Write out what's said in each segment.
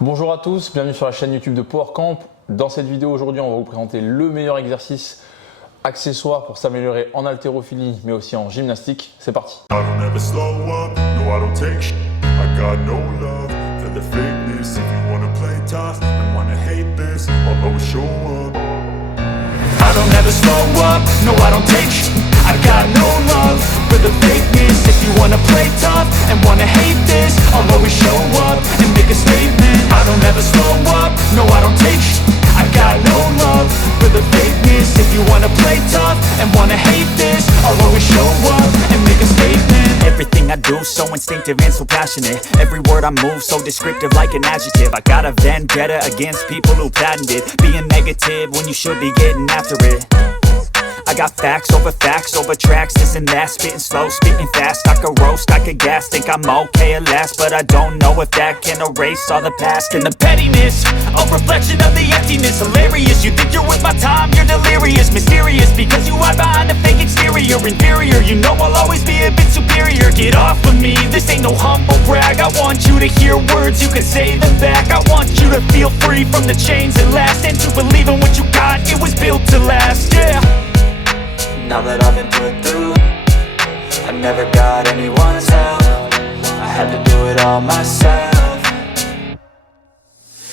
Bonjour à tous, bienvenue sur la chaîne YouTube de PowerCamp. Dans cette vidéo aujourd'hui, on va vous présenter le meilleur exercice accessoire pour s'améliorer en haltérophilie, mais aussi en gymnastique. C'est parti. I got no love for the fakeness. If you wanna play tough and wanna hate this, I'll always show up and make a statement. I don't ever slow up, no I don't take sh**. I got no love for the fakeness. If you wanna play tough and wanna hate this, I'll always show up and make a statement. Everything I do so instinctive and so passionate. Every word I move so descriptive like an adjective. I got a vendetta against people who patented being negative when you should be getting after it. I got facts over tracks, this and that. Spitting slow, spitting fast. I could roast, I could gas. Think I'm okay at last, but I don't know if that can erase all the past. And the pettiness, a reflection of the emptiness. Hilarious, you think you're worth my time, you're delirious. Mysterious, because you hide behind a fake exterior. Inferior, you know I'll always be a bit superior. Get off of me, this ain't no humble brag. I want you to hear words, you can say them back. I want you to feel free from the chains that last, and to believe in what you got, it was built to last, yeah. Now that I've been put through, I never got anyone's help. I had to do it all myself.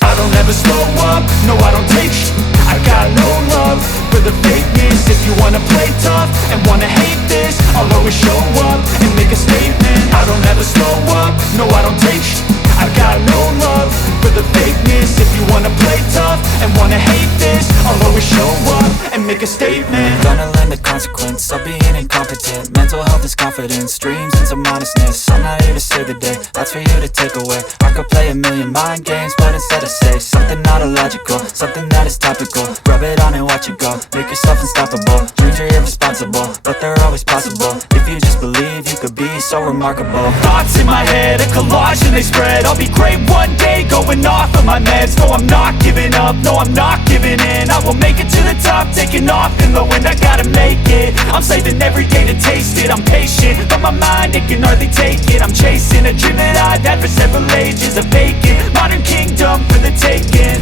I don't ever slow up, no I don't take sh**. I got no love for the fakeness. If you wanna play tough and wanna hate this, I'll always show up and make a statement. I don't ever slow up, no I don't take sh**. I got no love for the fakeness. If you wanna play tough and wanna hate this, I'll always show up and make a statement. Gonna learn the consequence of being incompetent. Mental health is confidence, dreams and some honestness. I'm not here to save the day, that's for you to take away. I could play a million mind games, but instead I say something not illogical, something that is topical. Rub it on and watch it go, make yourself unstoppable. Dreams are irresponsible, but they're always possible. If you just believe, you could be so remarkable. Thoughts in my head, a collage and they spread. I'll be great one day, going off of my meds. No, I'm not giving up, no, I'm not giving in. I will make it to the top, taking off in the wind. I gotta make it, I'm saving every day to taste it. I'm patient, but my mind, it can hardly take it. I'm chasing a dream that I've had for several ages. A vacant, modern kingdom for the taking.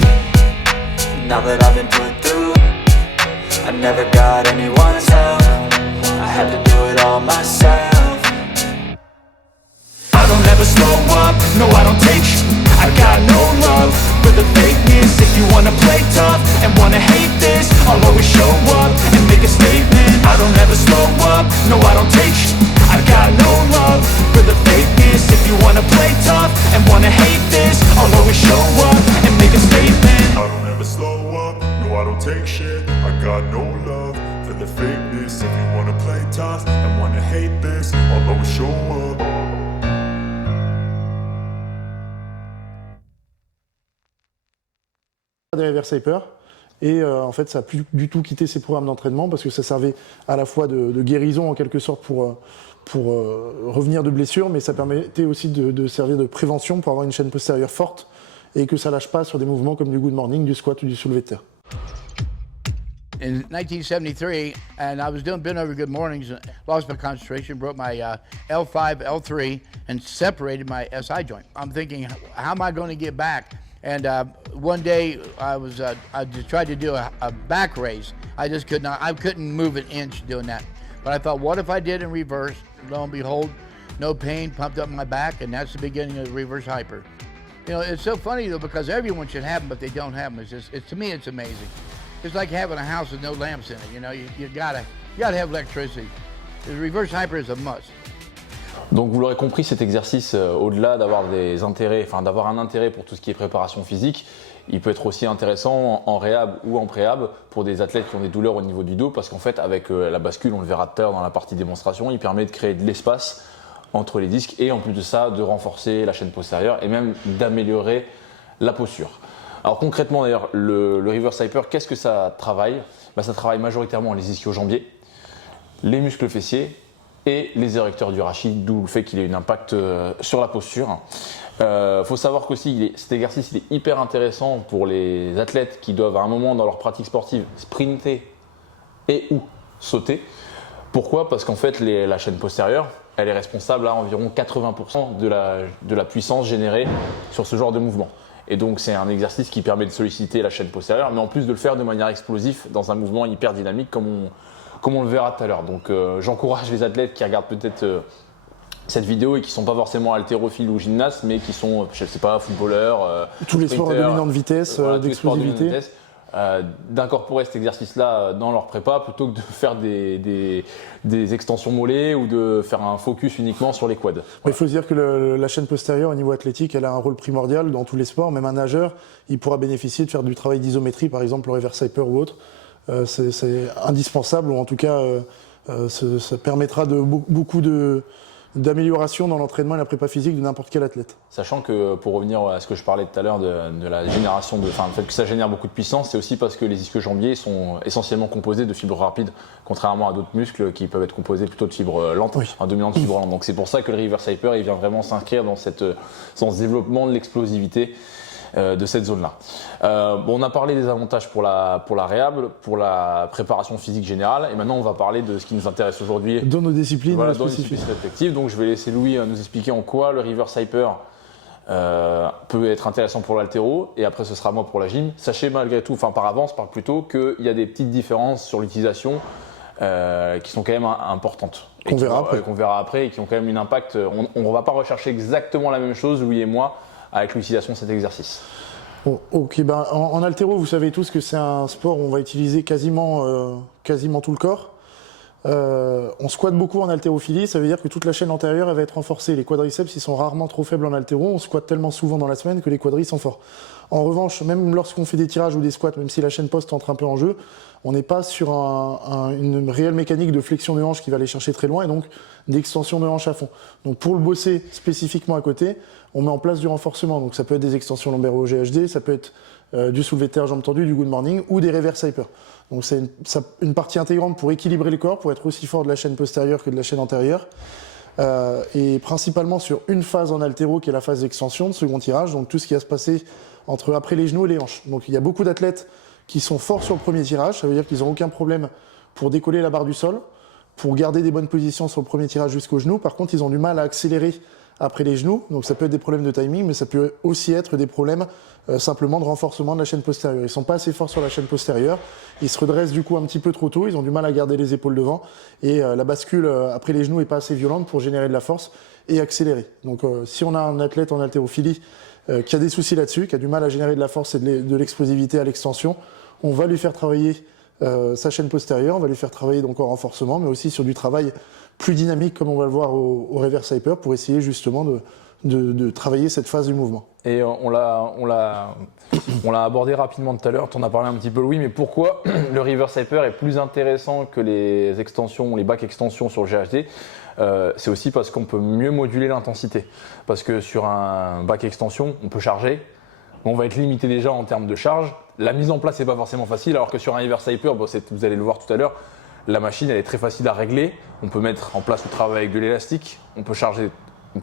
Now that I've been put through, I never got anyone's help. I had to do it all myself. I don't ever slow up, no I don't take sh**. I got no love for the fakeness. If you wanna play tough and wanna hate this, I'll always show up and make a statement. I don't ever slow up, no I don't take sh**. I got no love for the fakeness. If you wanna play tough and wanna hate this, I'll always show up and make a statement. I don't ever slow up, no I don't take shit. I got no love for the fakeness. If you wanna play tough and wanna hate this, I'll always show up. De Reverse Hyper et en fait ça n'a plus du tout quitté ses programmes d'entraînement parce que ça servait à la fois de guérison en quelque sorte pour revenir de blessures, mais ça permettait aussi de servir de prévention pour avoir une chaîne postérieure forte et que ça lâche pas sur des mouvements comme du good morning, du squat ou du soulevé de terre. In 1973, and I was doing bent over good mornings, lost my concentration, broke my L5, L3, and separated my SI joint. I'm thinking, how am I going to get back? And one day I just tried to do a back raise. I just could not, I couldn't move an inch doing that. But I thought, what if I did in reverse? Lo and behold, no pain, pumped up my back, and that's the beginning of the reverse hyper. You know, it's so funny though, because everyone should have them, but they don't have them. To me, it's amazing. It's like having a house with no lamps in it. You know, you gotta have electricity. The reverse hyper is a must. Donc vous l'aurez compris, cet exercice, au-delà d'avoir des intérêts, enfin d'avoir un intérêt pour tout ce qui est préparation physique, il peut être aussi intéressant en réhab ou en préhab pour des athlètes qui ont des douleurs au niveau du dos, parce qu'en fait avec la bascule, on le verra tout à l'heure dans la partie démonstration, il permet de créer de l'espace entre les disques et en plus de ça de renforcer la chaîne postérieure et même d'améliorer la posture. Alors concrètement d'ailleurs, le reverse hyper, qu'est-ce que ça travaille? Ça travaille majoritairement les ischio-jambiers, les muscles fessiers et les érecteurs du rachis, d'où le fait qu'il ait un impact sur la posture. Faut savoir qu'aussi cet exercice il est hyper intéressant pour les athlètes qui doivent à un moment dans leur pratique sportive sprinter et ou sauter. Pourquoi? Parce qu'en fait la chaîne postérieure, elle est responsable à environ 80% de la puissance générée sur ce genre de mouvement. Et donc c'est un exercice qui permet de solliciter la chaîne postérieure, mais en plus de le faire de manière explosive dans un mouvement hyper dynamique comme on le verra tout à l'heure. Donc j'encourage les athlètes qui regardent peut-être cette vidéo et qui ne sont pas forcément haltérophiles ou gymnastes, mais qui sont, je ne sais pas, footballeurs, tous les sports à dominante vitesse, voilà, tous les sports à dominante d'explosivité. vitesse, d'incorporer cet exercice-là dans leur prépa plutôt que de faire des extensions mollets ou de faire un focus uniquement sur les quads. Il faut se dire que la chaîne postérieure au niveau athlétique, elle a un rôle primordial dans tous les sports. Même un nageur, il pourra bénéficier de faire du travail d'isométrie, par exemple le reverse hyper ou autre. C'est indispensable, ou en tout cas, ça permettra de beaucoup d'amélioration dans l'entraînement et la prépa physique de n'importe quel athlète. Sachant que, pour revenir à ce que je parlais tout à l'heure de la génération, le fait que ça génère beaucoup de puissance, c'est aussi parce que les ischio-jambiers sont essentiellement composés de fibres rapides, contrairement à d'autres muscles qui peuvent être composés plutôt de fibres lentes, Oui. un dominant de fibres lentes. Donc c'est pour ça que le reverse hyper, il vient vraiment s'inscrire dans ce développement de l'explosivité de cette zone-là. On a parlé des avantages pour la réhab, pour la préparation physique générale, et maintenant on va parler de ce qui nous intéresse aujourd'hui. Dans nos disciplines Voilà, dans les spécifiques. disciplines respectives. Donc je vais laisser Louis nous expliquer en quoi le reverse hyper peut être intéressant pour l'haltéro, et après ce sera moi pour la gym. Sachez malgré tout, par avance, par plutôt, qu'il y a des petites différences sur l'utilisation qui sont quand même importantes. Qu'on verra après et qui ont quand même un impact. On ne va pas rechercher exactement la même chose, Louis et moi, avec l'utilisation de cet exercice. Bon, ok, en haltéro, vous savez tous que c'est un sport où on va utiliser quasiment tout le corps. On squatte beaucoup en haltérophilie, ça veut dire que toute la chaîne antérieure elle va être renforcée. Les quadriceps ils sont rarement trop faibles en haltéro, on squatte tellement souvent dans la semaine que les quadris sont forts. En revanche, même lorsqu'on fait des tirages ou des squats, même si la chaîne poste entre un peu en jeu, on n'est pas sur une réelle mécanique de flexion de hanche qui va aller chercher très loin et donc d'extension de hanche à fond. Donc pour le bosser spécifiquement à côté, on met en place du renforcement. Donc ça peut être des extensions lombaires au GHD, ça peut être du soulevé de terre jambes tendues, du good morning ou des reverse hyper. Donc c'est une partie intégrante pour équilibrer le corps, pour être aussi fort de la chaîne postérieure que de la chaîne antérieure. Et principalement sur une phase en haltéro qui est la phase d'extension, de second tirage, donc tout ce qui va se passer après les genoux et les hanches. Donc il y a beaucoup d'athlètes qui sont forts sur le premier tirage, ça veut dire qu'ils n'ont aucun problème pour décoller la barre du sol, pour garder des bonnes positions sur le premier tirage jusqu'aux genoux. Par contre, ils ont du mal à accélérer après les genoux, donc ça peut être des problèmes de timing, mais ça peut aussi être des problèmes simplement de renforcement de la chaîne postérieure. Ils sont pas assez forts sur la chaîne postérieure, ils se redressent du coup un petit peu trop tôt, ils ont du mal à garder les épaules devant, et la bascule après les genoux est pas assez violente pour générer de la force et accélérer. Donc si on a un athlète en haltérophilie qui a des soucis là-dessus, qui a du mal à générer de la force et de l'explosivité à l'extension, on va lui faire travailler sa chaîne postérieure, on va lui faire travailler donc en renforcement, mais aussi sur du travail plus dynamique comme on va le voir au reverse hyper pour essayer justement de travailler cette phase du mouvement. Et on l'a abordé rapidement tout à l'heure, tu en as parlé un petit peu Louis, mais pourquoi le reverse hyper est plus intéressant que les extensions, les back extensions sur le GHD? C'est aussi parce qu'on peut mieux moduler l'intensité. Parce que sur un back extension, on peut charger, on va être limité déjà en termes de charge. La mise en place n'est pas forcément facile, alors que sur un reverse hyper, vous allez le voir tout à l'heure, la machine elle est très facile à régler. On peut mettre en place le travail avec de l'élastique, on peut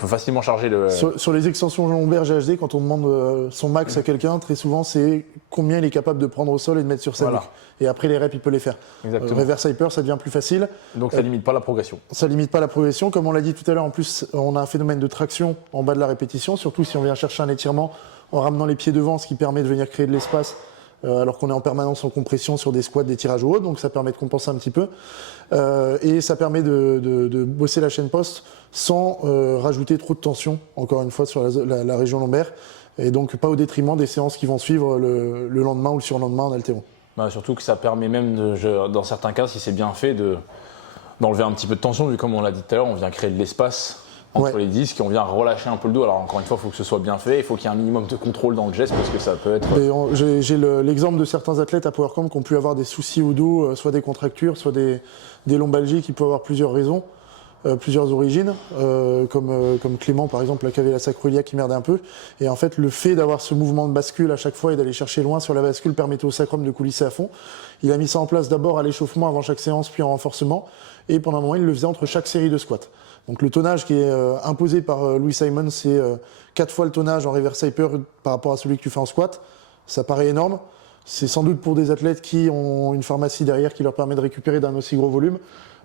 facilement charger le. Sur les extensions lombaires GHD, quand on demande son max à quelqu'un, très souvent c'est combien il est capable de prendre au sol et de mettre sur sa nuque. Et après les reps, il peut les faire. Exactement. Reverse hyper, ça devient plus facile. Donc ça limite pas la progression. Ça limite pas la progression. Comme on l'a dit tout à l'heure, en plus, on a un phénomène de traction en bas de la répétition, surtout si on vient chercher un étirement en ramenant les pieds devant, ce qui permet de venir créer de l'espace. Alors qu'on est en permanence en compression sur des squats, des tirages ou autres, donc ça permet de compenser un petit peu. Et ça permet de bosser la chaîne poste sans rajouter trop de tension, encore une fois, sur la région lombaire, et donc pas au détriment des séances qui vont suivre le lendemain ou le surlendemain en haltéro. Surtout que ça permet même, dans certains cas, si c'est bien fait, d'enlever un petit peu de tension, vu comme on l'a dit tout à l'heure, on vient créer de l'espace entre les disques et on vient relâcher un peu le dos. Alors encore une fois, il faut que ce soit bien fait, il faut qu'il y ait un minimum de contrôle dans le geste parce que ça peut être... J'ai l'exemple de certains athlètes à PowerCamp qui ont pu avoir des soucis au dos, soit des contractures, soit des lombalgies qui peuvent avoir plusieurs raisons, plusieurs origines, comme Clément par exemple qui avait la sacroiliaque qui merdait un peu. Et en fait, le fait d'avoir ce mouvement de bascule à chaque fois et d'aller chercher loin sur la bascule permettait au sacrum de coulisser à fond. Il a mis ça en place d'abord à l'échauffement avant chaque séance, puis en renforcement. Et pendant un moment, il le faisait entre chaque série de squats. Donc le tonnage qui est imposé par Louis Simon, c'est 4 fois le tonnage en reverse hyper par rapport à celui que tu fais en squat. Ça paraît énorme. C'est sans doute pour des athlètes qui ont une pharmacie derrière qui leur permet de récupérer d'un aussi gros volume.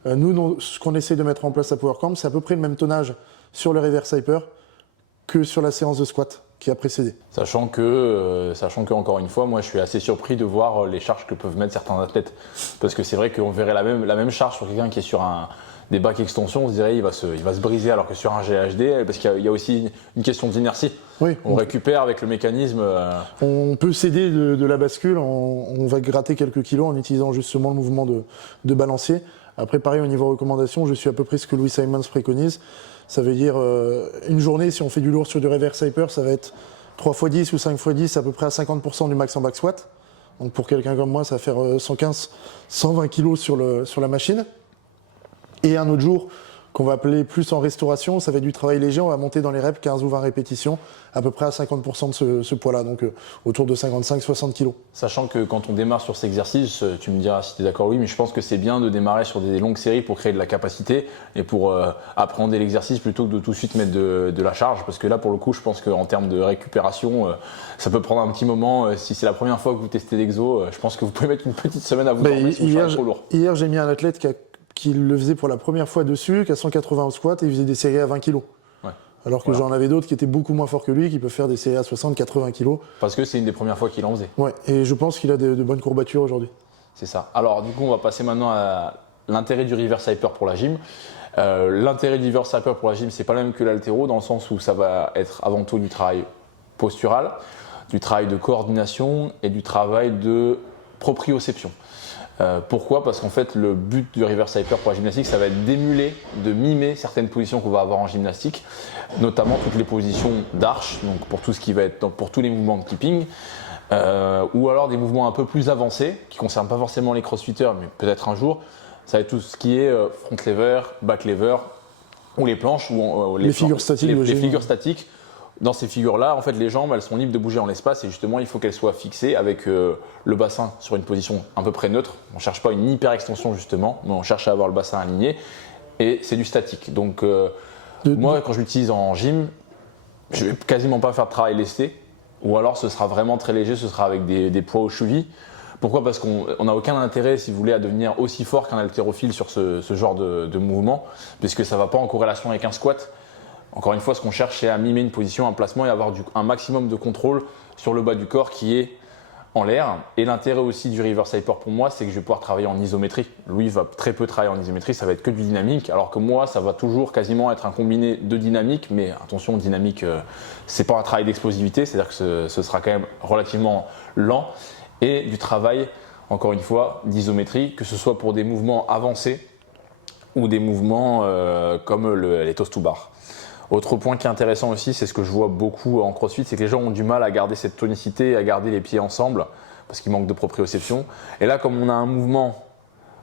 Nous, ce qu'on essaie de mettre en place à PowerCamp, c'est à peu près le même tonnage sur le reverse hyper que sur la séance de squat. qui a précédé. Sachant que, encore une fois, moi je suis assez surpris de voir les charges que peuvent mettre certains athlètes. Parce que c'est vrai qu'on verrait la même charge sur quelqu'un qui est sur des bacs extension, on se dirait il va se briser, alors que sur un GHD, parce qu'il y a aussi une question d'inertie. Oui, on récupère avec le mécanisme. On peut s'aider de la bascule, on va gratter quelques kilos en utilisant justement le mouvement de balancier. Après, pareil, au niveau recommandation, je suis à peu près ce que Louis Simons préconise. Ça veut dire une journée, si on fait du lourd sur du reverse hyper, ça va être 3x10 ou 5x10, à peu près à 50% du max en back squat. Donc pour quelqu'un comme moi, ça va faire 115, 120 kg sur la machine. Et un autre jour, qu'on va appeler plus en restauration, ça va être du travail léger, on va monter dans les reps 15 ou 20 répétitions, à peu près à 50% de ce poids-là, donc autour de 55-60 kg. Sachant que quand on démarre sur cet exercice, tu me diras si tu es d'accord, oui, mais je pense que c'est bien de démarrer sur des longues séries pour créer de la capacité et pour appréhender l'exercice plutôt que de tout de suite mettre de la charge, parce que là, pour le coup, je pense qu'en termes de récupération, ça peut prendre un petit moment. Si c'est la première fois que vous testez l'exo, je pense que vous pouvez mettre une petite semaine à vous former si vous chargez trop lourd. Hier, j'ai mis un athlète qui le faisait pour la première fois dessus, qui a 180 au squat et il faisait des séries à 20 kg. Ouais. Alors que j'en avais d'autres qui étaient beaucoup moins forts que lui, qui peuvent faire des séries à 60-80 kg. Parce que c'est une des premières fois qu'il en faisait. Ouais, et je pense qu'il a de bonnes courbatures aujourd'hui. C'est ça. Alors du coup, on va passer maintenant à l'intérêt du reverse hyper pour la gym. L'intérêt du reverse hyper pour la gym, c'est pas le même que l'haltéro, dans le sens où ça va être avant tout du travail postural, du travail de coordination et du travail de proprioception. Pourquoi ? Parce qu'en fait, le but du reverse hyper pour la gymnastique, ça va être d'émuler, de mimer certaines positions qu'on va avoir en gymnastique, notamment toutes les positions d'arche, donc pour tout ce qui va être pour tous les mouvements de keeping, ou alors des mouvements un peu plus avancés qui ne concernent pas forcément les crossfitters, mais peut-être un jour. Ça va être tout ce qui est front lever, back lever, ou les planches, ou les figures statiques. Les figures statiques. Dans ces figures-là, en fait, les jambes, elles sont libres de bouger en l'espace et justement, il faut qu'elles soient fixées avec le bassin sur une position à peu près neutre. On ne cherche pas une hyper extension justement, mais on cherche à avoir le bassin aligné et c'est du statique. Donc, moi, quand je l'utilise en gym, je ne vais quasiment pas faire de travail lesté ou alors ce sera vraiment très léger, ce sera avec des poids aux chevilles. Pourquoi ? Parce qu'on n'a aucun intérêt, si vous voulez, à devenir aussi fort qu'un haltérophile sur ce genre de mouvement, puisque ça ne va pas en corrélation avec un squat. Encore une fois, ce qu'on cherche, c'est à mimer une position, un placement et avoir un maximum de contrôle sur le bas du corps qui est en l'air. Et l'intérêt aussi du reverse hyper pour moi, c'est que je vais pouvoir travailler en isométrie. Louis va très peu travailler en isométrie, ça va être que du dynamique, alors que moi, ça va toujours quasiment être un combiné de dynamique. Mais attention, dynamique, c'est pas un travail d'explosivité, c'est-à-dire que ce sera quand même relativement lent. Et du travail, encore une fois, d'isométrie, que ce soit pour des mouvements avancés ou des mouvements comme les toast to bar. Autre point qui est intéressant aussi, c'est ce que je vois beaucoup en CrossFit, c'est que les gens ont du mal à garder cette tonicité, à garder les pieds ensemble, parce qu'il manque de proprioception. Et là, comme on a un mouvement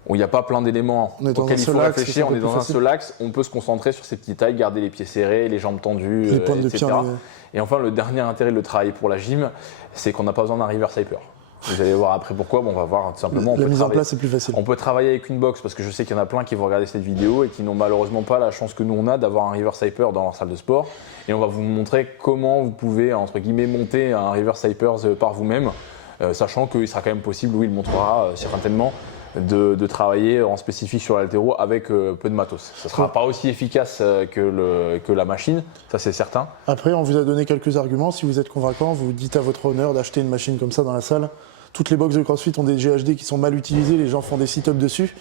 où il n'y a pas plein d'éléments auxquels il faut réfléchir, on est dans un seul axe, on peut se concentrer sur ces petites tailles, garder les pieds serrés, les jambes tendues, les pointes de etc. pied. Et enfin, le dernier intérêt de le travail pour la gym, c'est qu'on n'a pas besoin d'un reverse hyper. Vous allez voir après pourquoi, bon, on va voir tout simplement. La mise en place est plus facile. On peut travailler avec une box parce que je sais qu'il y en a plein qui vont regarder cette vidéo et qui n'ont malheureusement pas la chance que nous on a d'avoir un reverse hyper dans leur salle de sport. Et on va vous montrer comment vous pouvez, entre guillemets, monter un reverse hyper par vous-même, sachant qu'il sera quand même possible, Louis le montrera certainement, de travailler en spécifique sur l'haltéro avec peu de matos. Ça ne sera pas aussi efficace que la machine, ça c'est certain. Après, on vous a donné quelques arguments. Si vous êtes convaincant, vous dites à votre honneur d'acheter une machine comme ça dans la salle. Toutes les box de CrossFit ont des GHD qui sont mal utilisés, les gens font des sit-ups dessus,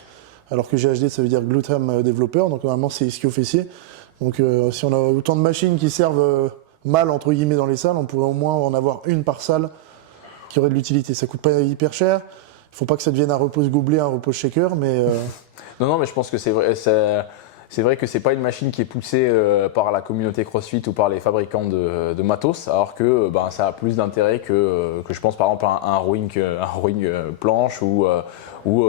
alors que GHD ça veut dire Glutam Developer, donc normalement c'est ischio-fessier. Donc si on a autant de machines qui servent mal entre guillemets dans les salles, on pourrait au moins en avoir une par salle qui aurait de l'utilité. Ça coûte pas hyper cher, il faut pas que ça devienne un repose gobelet, un repose shaker, mais... Non, mais je pense que c'est vrai. C'est vrai que c'est pas une machine qui est poussée par la communauté CrossFit ou par les fabricants de matos, alors que ça a plus d'intérêt que je pense par exemple un rowing planche ou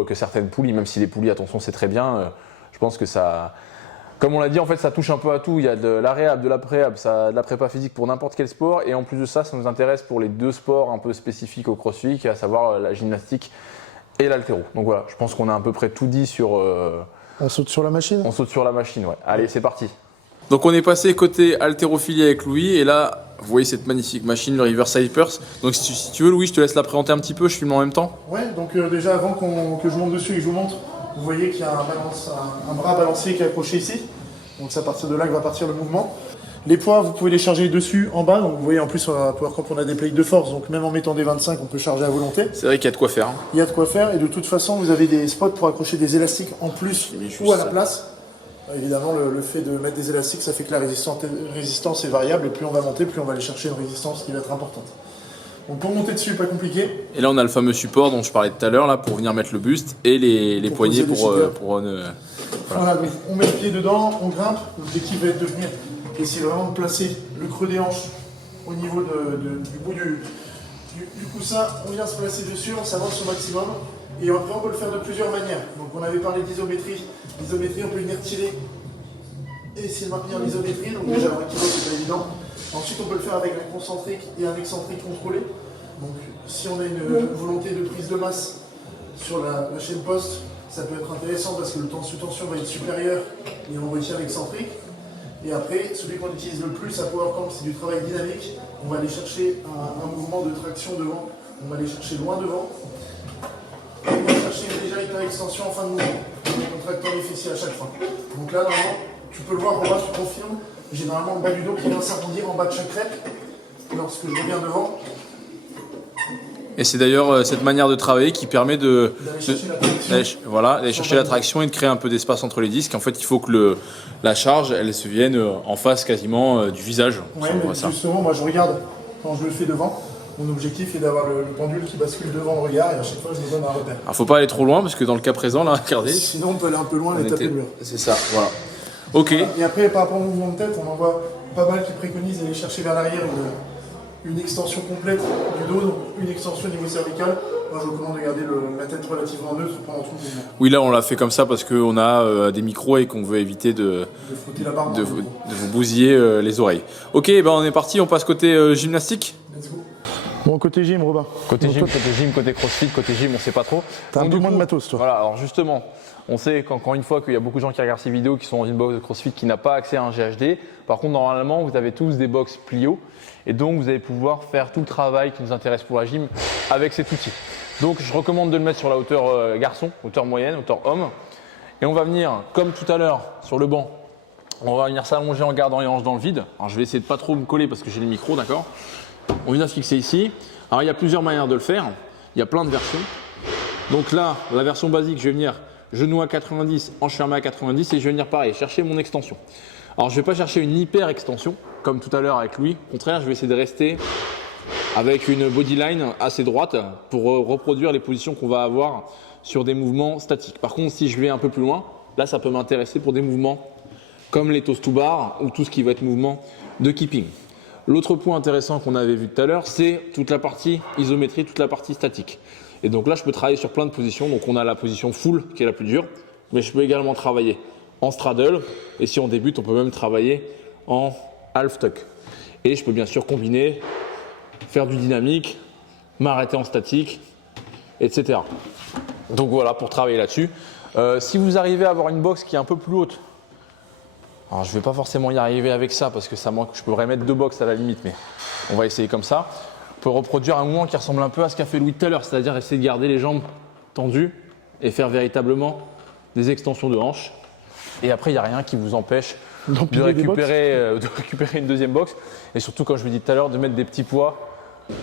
que certaines poulies, même si les poulies, attention, c'est très bien. Je pense que ça, comme on l'a dit, en fait, ça touche un peu à tout. Il y a de la réhab, de la préhab, de la prépa physique pour n'importe quel sport, et en plus de ça, ça nous intéresse pour les deux sports un peu spécifiques au CrossFit, à savoir la gymnastique et l'haltéro. Donc voilà, je pense qu'on a à peu près tout dit sur. On saute sur la machine ? On saute sur la machine, ouais. Allez, c'est parti. Donc on est passé côté haltérophilie avec Louis et là, vous voyez cette magnifique machine, le Reverse Hypers. Donc si tu veux, Louis, je te laisse la présenter un petit peu, je filme en même temps. Ouais, donc déjà avant que je monte dessus et que je vous montre, vous voyez qu'il y a un bras balancier qui est accroché ici. Donc c'est à partir de là que va partir le mouvement. Les poids, vous pouvez les charger dessus, en bas. Donc vous voyez, en plus, sur la PowerCamp, on a des plaques de force. Donc même en mettant des 25, on peut charger à volonté. C'est vrai qu'il y a de quoi faire. Hein. Il y a de quoi faire. Et de toute façon, vous avez des spots pour accrocher des élastiques en plus ou à la place. Évidemment, le fait de mettre des élastiques, ça fait que la résistance est variable. Et plus on va monter, plus on va aller chercher une résistance qui va être importante. Donc pour monter dessus, pas compliqué. Et là, on a le fameux support dont je parlais tout à l'heure là pour venir mettre le buste et les poignets pour voilà, donc on met le pied dedans, on grimpe. L'objectif va être de venir essayer vraiment de placer le creux des hanches au niveau du bout du coussin. On vient se placer dessus, on s'avance au maximum. Et après, on peut le faire de plusieurs manières. Donc on avait parlé d'isométrie. L'isométrie, on peut venir tirer et essayer de maintenir l'isométrie. Donc déjà, un kilo, c'est pas évident. Ensuite, on peut le faire avec un concentrique et un excentrique contrôlé. Donc si on a une volonté de prise de masse sur la chaîne poste, ça peut être intéressant parce que le temps sous tension va être supérieur et on retient l'excentrique. Et après, celui qu'on utilise le plus à PowerCamp, c'est du travail dynamique. On va aller chercher un mouvement de traction devant. On va aller chercher loin devant. Et on va chercher déjà une extension en fin de mouvement. En contractant les fessiers à chaque fois. Donc là, normalement, tu peux le voir en bas, tu confirmes. J'ai normalement le bas du dos qui vient s'arrondir en bas de chaque crêpe lorsque je reviens devant. Et c'est d'ailleurs cette manière de travailler qui permet d'aller chercher la traction et de créer un peu d'espace entre les disques. En fait, il faut que la charge, elle se vienne en face quasiment du visage. Ouais, mais justement, moi je regarde quand je le fais devant. Mon objectif est d'avoir le pendule qui bascule devant le regard et à chaque fois je me donne un repère. Alors faut pas aller trop loin parce que dans le cas présent, là, regardez. Sinon on peut aller un peu loin et taper le mur. C'est ça, voilà. Ok. Et après, par rapport au mouvement de tête, on en voit pas mal qui préconisent d'aller chercher vers l'arrière une extension complète du dos, donc une extension au niveau cervical. Moi je recommande de garder la tête relativement neutre pendant tout le mouvement. Oui, là on l'a fait comme ça parce qu'on a des micros et qu'on veut éviter de frotter la barbe vous bousiller les oreilles. Ok, on est parti, on passe côté gymnastique. Let's go. Bon, côté gym, Robin. Côté crossfit, côté gym, on sait pas trop. T'as un peu moins de matos, toi. Voilà, alors justement, on sait qu'encore une fois qu'il y a beaucoup de gens qui regardent ces vidéos qui sont dans une box de crossfit qui n'a pas accès à un GHD. Par contre, normalement, vous avez tous des box Plio et donc vous allez pouvoir faire tout le travail qui nous intéresse pour la gym avec cet outil. Donc, je recommande de le mettre sur la hauteur garçon, hauteur moyenne, hauteur homme. Et on va venir, comme tout à l'heure, sur le banc, on va venir s'allonger en gardant les hanches dans le vide. Alors, je vais essayer de pas trop me coller parce que j'ai le micro, d'accord ? On vient se fixer ici. Alors il y a plusieurs manières de le faire. Il y a plein de versions. Donc là, la version basique, je vais venir genou à 90, hanche fermée à 90 et je vais venir pareil, chercher mon extension. Alors je ne vais pas chercher une hyper extension comme tout à l'heure avec Louis. Au contraire, je vais essayer de rester avec une bodyline assez droite pour reproduire les positions qu'on va avoir sur des mouvements statiques. Par contre, si je vais un peu plus loin, là ça peut m'intéresser pour des mouvements comme les toes to bar ou tout ce qui va être mouvement de keeping. L'autre point intéressant qu'on avait vu tout à l'heure, c'est toute la partie isométrie, toute la partie statique. Et donc là, je peux travailler sur plein de positions. Donc on a la position full qui est la plus dure, mais je peux également travailler en straddle. Et si on débute, on peut même travailler en half tuck. Et je peux bien sûr combiner, faire du dynamique, m'arrêter en statique, etc. Donc voilà pour travailler là-dessus. Si vous arrivez à avoir une box qui est un peu plus haute, alors je ne vais pas forcément y arriver avec ça parce que ça manque, je pourrais mettre 2 box à la limite, mais on va essayer comme ça. On peut reproduire un mouvement qui ressemble un peu à ce qu'a fait Louis tout à l'heure, c'est-à-dire essayer de garder les jambes tendues et faire véritablement des extensions de hanches. Et après, il n'y a rien qui vous empêche de récupérer une deuxième box. Et surtout, comme je vous dis tout à l'heure, de mettre des petits poids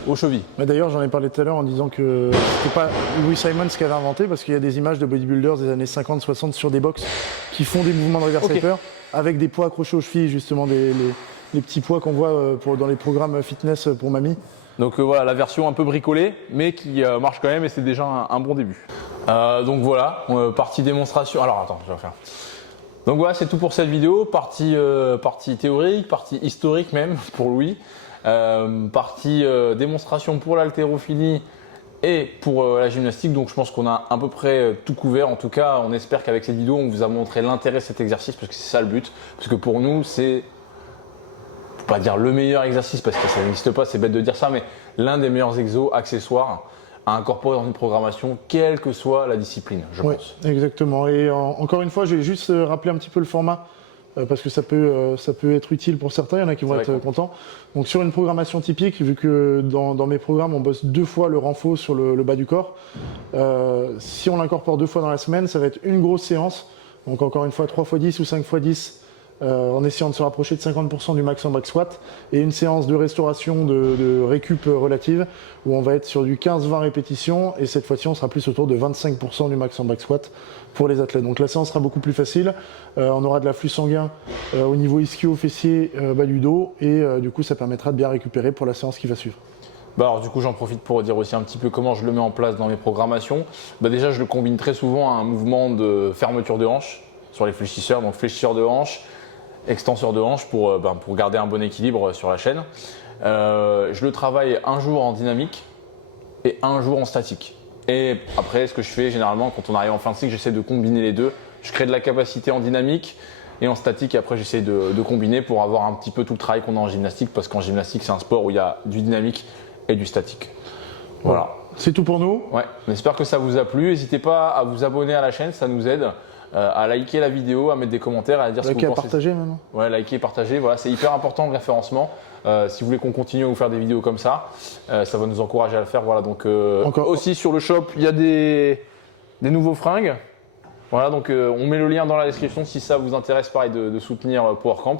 aux chevilles. Mais d'ailleurs, j'en ai parlé tout à l'heure en disant que c'était pas Louis Simons qui avait inventé, parce qu'il y a des images de bodybuilders des années 50-60 sur des box qui font des mouvements de reverse hyper avec des poids accrochés aux chevilles, justement les petits poids qu'on voit dans les programmes fitness pour mamie. Donc voilà, la version un peu bricolée, mais qui marche quand même et c'est déjà un bon début. Donc voilà, partie démonstration. Alors attends, je vais refaire. Donc voilà, c'est tout pour cette vidéo. Partie théorique, partie historique même pour Louis. Partie démonstration pour l'haltérophilie et pour la gymnastique. Donc je pense qu'on a à peu près tout couvert. En tout cas, on espère qu'avec cette vidéo, on vous a montré l'intérêt de cet exercice parce que c'est ça le but. Parce que pour nous, c'est, faut pas dire le meilleur exercice parce que ça n'existe pas, c'est bête de dire ça, mais l'un des meilleurs exos accessoires à incorporer dans une programmation, quelle que soit la discipline, je pense. Exactement. Et encore une fois, je vais juste rappeler un petit peu le format. Parce que ça peut être utile pour certains, il y en a qui vont être contents. Donc sur une programmation typique, vu que dans mes programmes, on bosse 2 fois le renfort sur le bas du corps, si on l'incorpore 2 fois dans la semaine, ça va être une grosse séance. Donc encore une fois, 3 x 10 ou 5 x 10 en essayant de se rapprocher de 50% du max en back squat, et une séance de restauration de récup relative où on va être sur du 15-20 répétitions, et cette fois-ci on sera plus autour de 25% du max en back squat pour les athlètes. Donc la séance sera beaucoup plus facile, on aura de l'afflux sanguin au niveau ischio, fessier, bas du dos, et du coup ça permettra de bien récupérer pour la séance qui va suivre. Bah alors du coup j'en profite pour dire aussi un petit peu comment je le mets en place dans mes programmations. Bah déjà je le combine très souvent à un mouvement de fermeture de hanche sur les fléchisseurs, donc fléchisseur de hanche, extenseur de hanche pour garder un bon équilibre sur la chaîne. Je le travaille un jour en dynamique et un jour en statique. Et après ce que je fais généralement quand on arrive en fin de cycle, j'essaie de combiner les deux. Je crée de la capacité en dynamique et en statique, et après j'essaie de combiner pour avoir un petit peu tout le travail qu'on a en gymnastique, parce qu'en gymnastique c'est un sport où il y a du dynamique et du statique. Voilà. C'est tout pour nous. Ouais, on espère que ça vous a plu. N'hésitez pas à vous abonner à la chaîne, ça nous aide. À liker la vidéo, à mettre des commentaires, à dire ce que vous pensez. À partager maintenant. Ouais, liker, partager, voilà, c'est hyper important le référencement. Si vous voulez qu'on continue à vous faire des vidéos comme ça, ça va nous encourager à le faire. Voilà, donc aussi sur le shop, il y a des nouveaux fringues. Voilà, donc on met le lien dans la description si ça vous intéresse, pareil, de soutenir PowerCamp.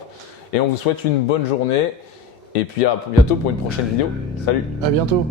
Et on vous souhaite une bonne journée. Et puis à bientôt pour une prochaine vidéo. Salut! À bientôt!